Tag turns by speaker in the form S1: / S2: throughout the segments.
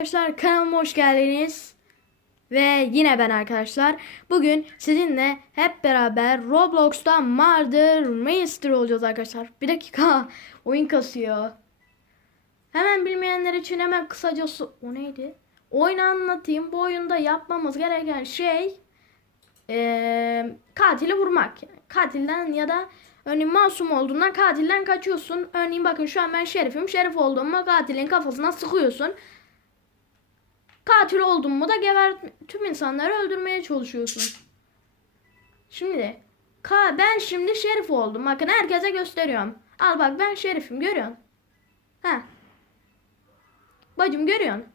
S1: Arkadaşlar kanalıma hoş geldiniz. Ve yine ben arkadaşlar. Bugün sizinle hep beraber Roblox'ta Murder Mystery olacağız arkadaşlar. Bir dakika. Oyun kasıyor. Hemen bilmeyenler için hemen kısaca su- o neydi? Oyunu anlatayım. Bu oyunda yapmamız gereken şey eee, katili vurmak. Katilden ya da örneğin masum olduğundan katilden kaçıyorsun. Örneğin bakın şu an ben şerifim. Şerif olduğumu katilin kafasına sıkıyorsun. Katil oldun mu da geber tüm insanları öldürmeye çalışıyorsun. Şimdi ka ben şimdi şerif oldum. Bakın herkese gösteriyorum. Al bak ben şerifim görüyorsun. Ha. Bacım görüyorsun.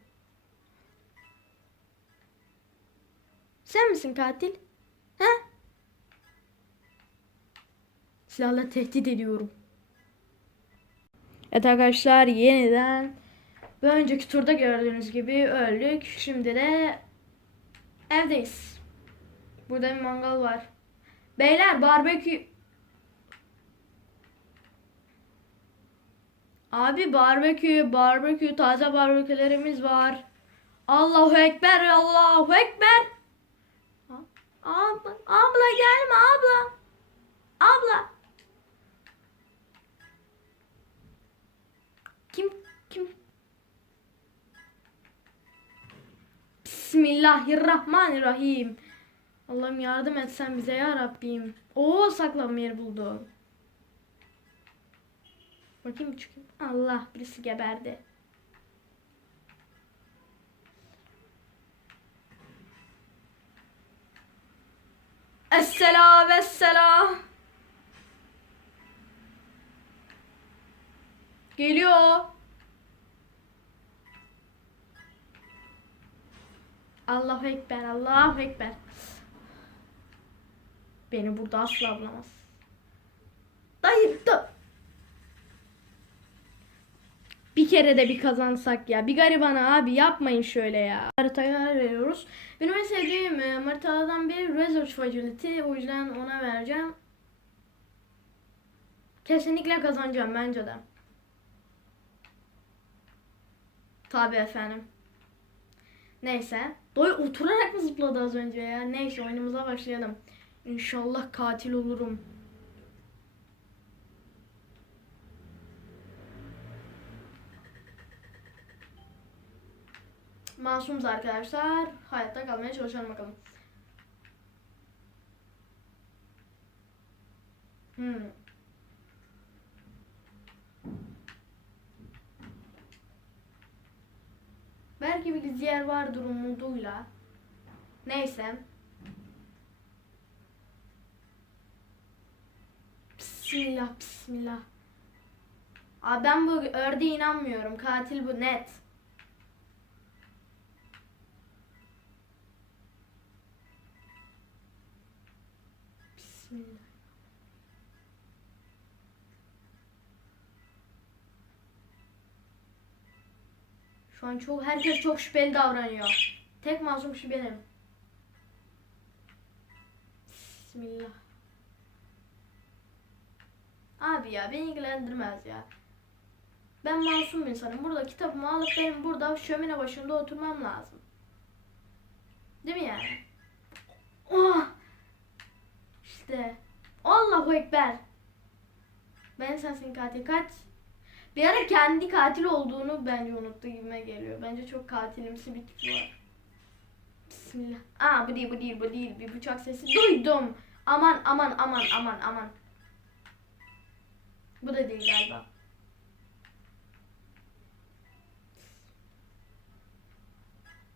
S1: Sen misin katil? Ha? Silahla tehdit ediyorum. Evet arkadaşlar yeniden bir önceki turda gördüğünüz gibi öldük. Şimdi de evdeyiz. Burada bir mangal var. Beyler barbekü... Abi barbekü, barbekü, taze barbekülerimiz var. Allahu Ekber, Allahu Ekber. Abla, abla gelme abla. Abla. Kim, kim, Bismillahirrahmanirrahim. Allah'ım yardım et sen bize ya Rabbim. Oo saklanma yeri buldum. Bakayım çıkayım. Allah birisi geberdi. Esselam vesselam. Geliyor. Allahu Ekber, Allahu Ekber. Beni burada asla bulamaz. Dayı da. Bir kere de bir kazansak ya. Bir garibana abi yapmayın şöyle ya. Haritaya veriyoruz. Benim en sevdiğim e, haritalardan biri Research Facility. O yüzden ona vereceğim. Kesinlikle kazanacağım bence de. Tabii efendim. Neyse. Doy oturarak mı zıpladı az önce ya? Neyse oyunumuza başlayalım. İnşallah katil olurum. Masumuz arkadaşlar. Hayatta kalmaya çalışalım bakalım. Hmm. Belki bir yer vardır umuduyla. Neyse. Bismillah, bismillah. Abi ben bu ördeğe inanmıyorum. Katil bu net. Bismillah. Şu an çok herkes çok şüpheli davranıyor. Tek masum kişi benim. Bismillah. Abi ya beni ilgilendirmez ya. Ben masum bir insanım. Burada kitabımı alıp benim burada şömine başında oturmam lazım. Değil mi yani? Oh! İşte. Allahu Ekber. Ben sensin katil. Kaç. Bir ara kendi katil olduğunu bence unuttu gibime geliyor. Bence çok katilimsi bir tip var. Bismillah. Aa bu değil bu değil bu değil. Bir bıçak sesi duydum. Aman aman aman aman aman. Bu da değil galiba.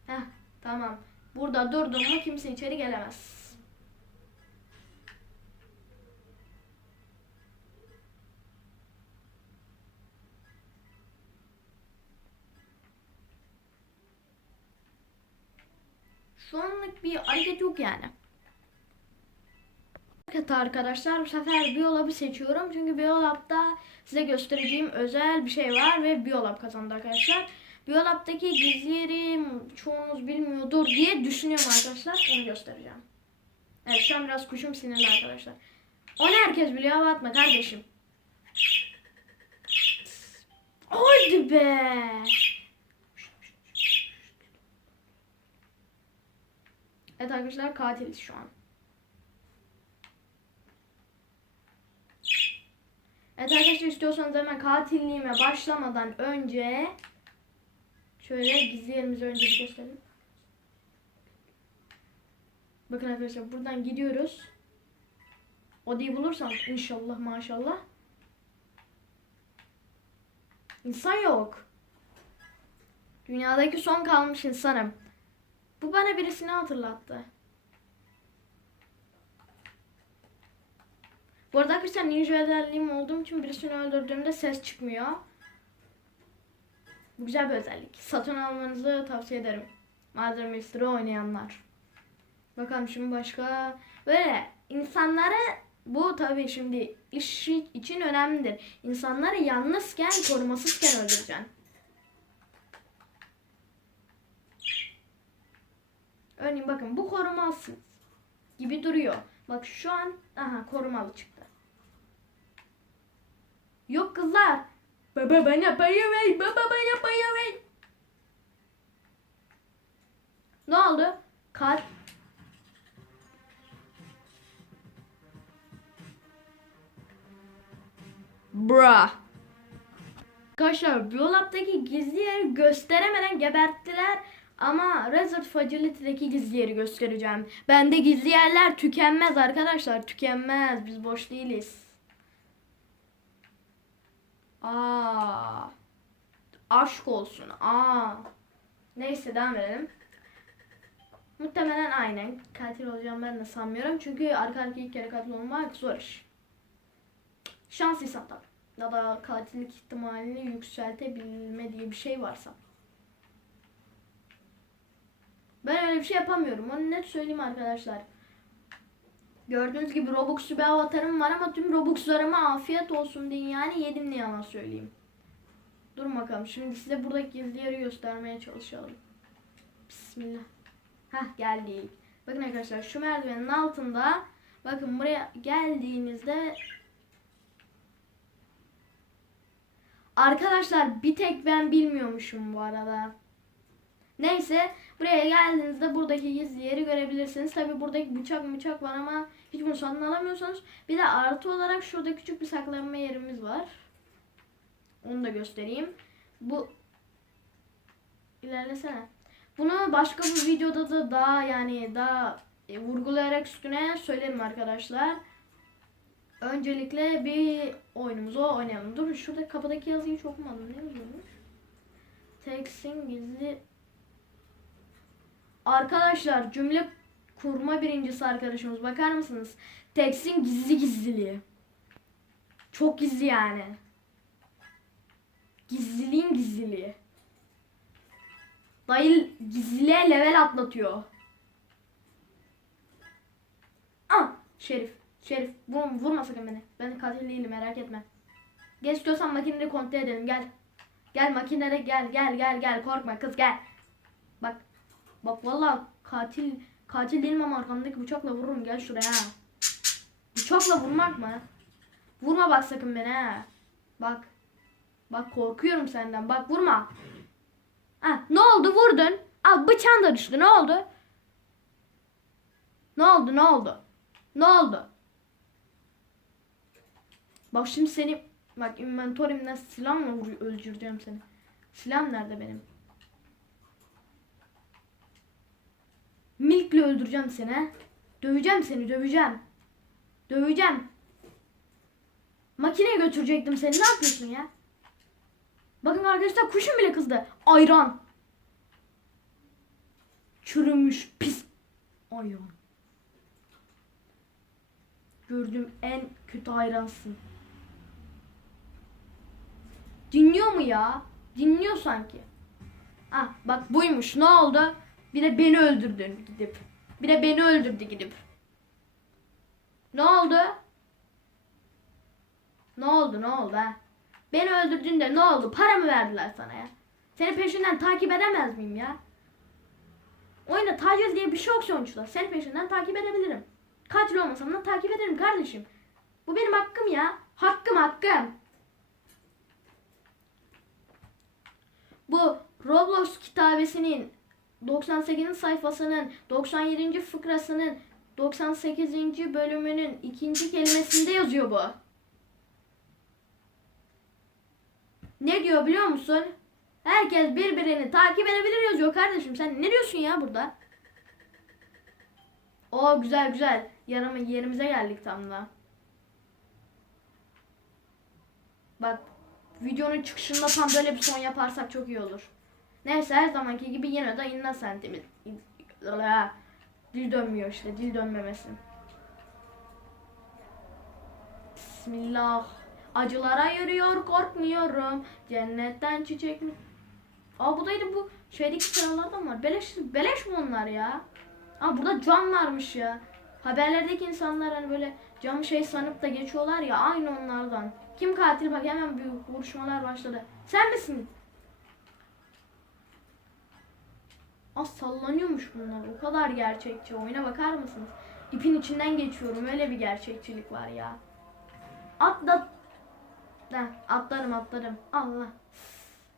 S1: Heh tamam. Burada durdum mu kimse içeri gelemez. Bir hareket yok yani. Arkadaşlar bu sefer Biolab'ı seçiyorum. Çünkü Biolab'da size göstereceğim özel bir şey var ve Biolab kazandı arkadaşlar. Biolab'daki gizli yeri çoğunuz bilmiyordur diye düşünüyorum arkadaşlar. Onu göstereceğim. Evet şu an biraz kuşum sinirli arkadaşlar. Onu herkes biliyor ama atma kardeşim. Haydi be. Evet arkadaşlar katiliz şu an. Evet arkadaşlar istiyorsanız hemen katilliğime başlamadan önce şöyle gizli yerimizi önce bir gösterelim. Bakın arkadaşlar buradan gidiyoruz. Odayı bulursam inşallah maşallah. İnsan yok. Dünyadaki son kalmış insanım. Bu bana birisini hatırlattı. Bu arada arkadaşlar ninja özelliğim olduğum için birisini öldürdüğümde ses çıkmıyor. Bu güzel bir özellik. Satın almanızı tavsiye ederim. Mother Mystery oynayanlar. Bakalım şimdi başka böyle insanları bu tabii şimdi iş için önemlidir. İnsanları yalnızken korumasızken öldüreceksin. Örneğin bakın bu korumasız gibi duruyor. Bak şu an aha korumalı çıktı. Yok kızlar. Baba bana para ver. Baba bana para ver. Ne oldu? Kat. Bra. Arkadaşlar Biolab'daki gizli yeri gösteremeden geberttiler. Ama Resort Fragility'deki gizli yeri göstereceğim. Bende gizli yerler tükenmez arkadaşlar. Tükenmez. Biz boş değiliz. Aa. Aşk olsun. Aa. Neyse devam edelim. Muhtemelen aynen katil olacağım ben de sanmıyorum. Çünkü arka arkaya ilk kere katil olmak zor iş. Şanslıysan tabii. Ya da katillik ihtimalini yükseltebilme diye bir şey varsa. Ben öyle bir şey yapamıyorum. Onu net söyleyeyim arkadaşlar. Gördüğünüz gibi Robux'lu bir avatarım var ama tüm Robux'larıma afiyet olsun diye yani yedim ne yalan söyleyeyim. Durun bakalım. Şimdi size buradaki gizli yeri göstermeye çalışalım. Bismillah. Hah geldik. Bakın arkadaşlar şu merdivenin altında bakın buraya geldiğinizde Arkadaşlar bir tek ben bilmiyormuşum bu arada. Neyse buraya geldiğinizde buradaki gizli yeri görebilirsiniz. Tabi buradaki bıçak bıçak var ama hiç bunu satın alamıyorsunuz. Bir de artı olarak şurada küçük bir saklanma yerimiz var. Onu da göstereyim. Bu ilerlesene. Bunu başka bir videoda da daha yani daha e, vurgulayarak üstüne söylerim arkadaşlar. Öncelikle bir oyunumuzu oynayalım. Dur şurada kapıdaki yazıyı hiç okumadım. Ne yazıyormuş? Text'in gizli Arkadaşlar cümle kurma birincisi arkadaşımız. Bakar mısınız? Text'in gizli gizliliği. Çok gizli yani. Gizliliğin gizliliği. Dayı gizliliğe level atlatıyor. Ah Şerif. Şerif vur, vurma sakın beni. Ben katil değilim merak etme. Gel istiyorsan makineyi kontrol edelim gel. Gel makinede gel gel gel gel korkma kız gel. Bak bak vallahi katil katil değilim ama arkamdaki bıçakla vururum gel şuraya. Bıçakla vurmak mı? Vurma bak sakın beni ha. Bak. Bak korkuyorum senden bak vurma. Ha, ne oldu vurdun? Al bıçağın da düştü ne oldu? Ne oldu ne oldu? Ne oldu? Bak şimdi seni bak inventory'imden silahla vur- öldüreceğim seni. Silahım nerede benim? Milk'le öldüreceğim seni. Döveceğim seni, döveceğim. Döveceğim. Makineye götürecektim seni. Ne yapıyorsun ya? Bakın arkadaşlar kuşum bile kızdı. Ayran. Çürümüş pis ayran. Gördüğüm en kötü ayransın. Dinliyor mu ya? Dinliyor sanki. Ah bak buymuş. Ne oldu? Bir de beni öldürdün gidip. Bir de beni öldürdü gidip. Ne oldu? Ne oldu ne oldu ha? Beni öldürdüğünde ne oldu? Para mı verdiler sana ya? Seni peşinden takip edemez miyim ya? Oyunda taciz diye bir şey yok sonuçta. Seni peşinden takip edebilirim. Katil olmasam da takip ederim kardeşim. Bu benim hakkım ya. Hakkım hakkım. Bu Roblox kitabesinin 98. sayfasının 97. fıkrasının 98. bölümünün ikinci kelimesinde yazıyor bu. Ne diyor biliyor musun? Herkes birbirini takip edebilir yazıyor kardeşim. Sen ne diyorsun ya burada? O güzel güzel. Yarım yerimize geldik tam da. Bak videonun çıkışında tam böyle bir son yaparsak çok iyi olur. Neyse her zamanki gibi yine de innocent'imiz. Dil dönmüyor işte dil dönmemesi. Bismillah. Acılara yürüyor korkmuyorum. Cennetten çiçek mi? Aa buradaydı bu şeydeki sıralardan var. Beleş, beleş mi onlar ya? Aa burada cam varmış ya. Haberlerdeki insanlar hani böyle cam şey sanıp da geçiyorlar ya aynı onlardan. Kim katil bak hemen büyük vuruşmalar başladı. Sen misin? Az sallanıyormuş bunlar. O kadar gerçekçi. Oyuna bakar mısınız? İpin içinden geçiyorum. Öyle bir gerçekçilik var ya. Atla. Heh, atlarım atlarım. Allah.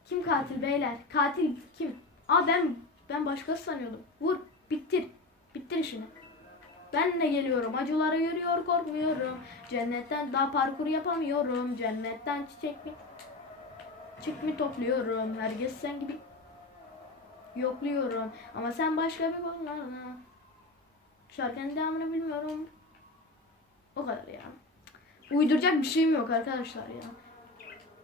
S1: Kim katil beyler? Katil kim? Aa ben ben başkası sanıyordum. Vur. Bittir. Bittir işini. Ben de geliyorum. Acılara yürüyor korkmuyorum. Cennetten daha parkur yapamıyorum. Cennetten çiçek mi? Çiçek mi topluyorum? Herkes sen gibi yokluyorum. Ama sen başka bir konularda. Şarkının devamını bilmiyorum. O kadar ya. Uyduracak bir şeyim yok arkadaşlar ya.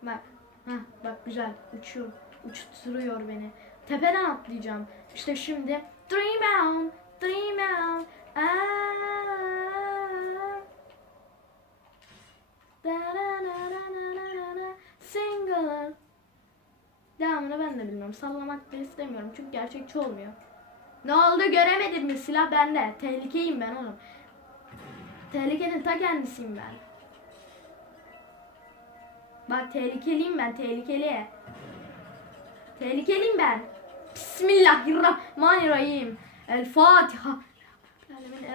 S1: Bak. Heh, bak güzel. Uçuyor. Uçturuyor beni. Tepeden atlayacağım. İşte şimdi Dream on, dream on. Aa. Devamını ben de bilmiyorum. Sallamak da istemiyorum çünkü gerçekçi olmuyor. Ne oldu göremedin mi? Silah bende. Tehlikeyim ben oğlum. Tehlikenin ta kendisiyim ben. Bak tehlikeliyim ben tehlikeli. Tehlikeliyim ben. Bismillahirrahmanirrahim. El Fatiha.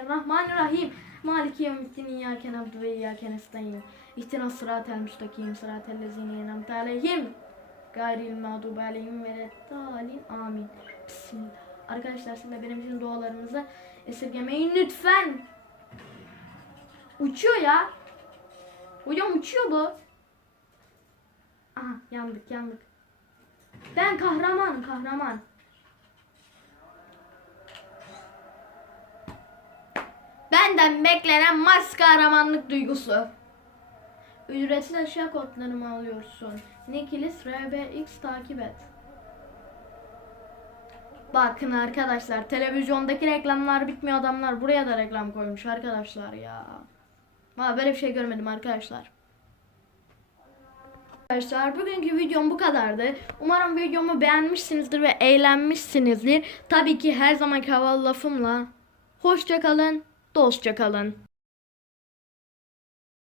S1: Rahmanirrahim. Maliki yevmiddin iyyâke na'budu ve iyyâke nestaîn. İhtinas sıratel müstakim sıratel lezîne en'amte aleyhim. Gayril mağdubi aleyhim ve leddâlin. Amin. Bismillah. Arkadaşlar de benim için dualarınızı esirgemeyin lütfen. Uçuyor ya. Hocam uçuyor bu. Aha yandık yandık. Ben kahraman kahraman. Benden beklenen Mars kahramanlık duygusu. Ücretsiz eşya kodlarımı alıyorsun. Nikilis RBX takip et. Bakın arkadaşlar televizyondaki reklamlar bitmiyor adamlar buraya da reklam koymuş arkadaşlar ya. Ha böyle bir şey görmedim arkadaşlar. Arkadaşlar bugünkü videom bu kadardı. Umarım videomu beğenmişsinizdir ve eğlenmişsinizdir. Tabii ki her zamanki havalı lafımla. Hoşça kalın, dostça kalın.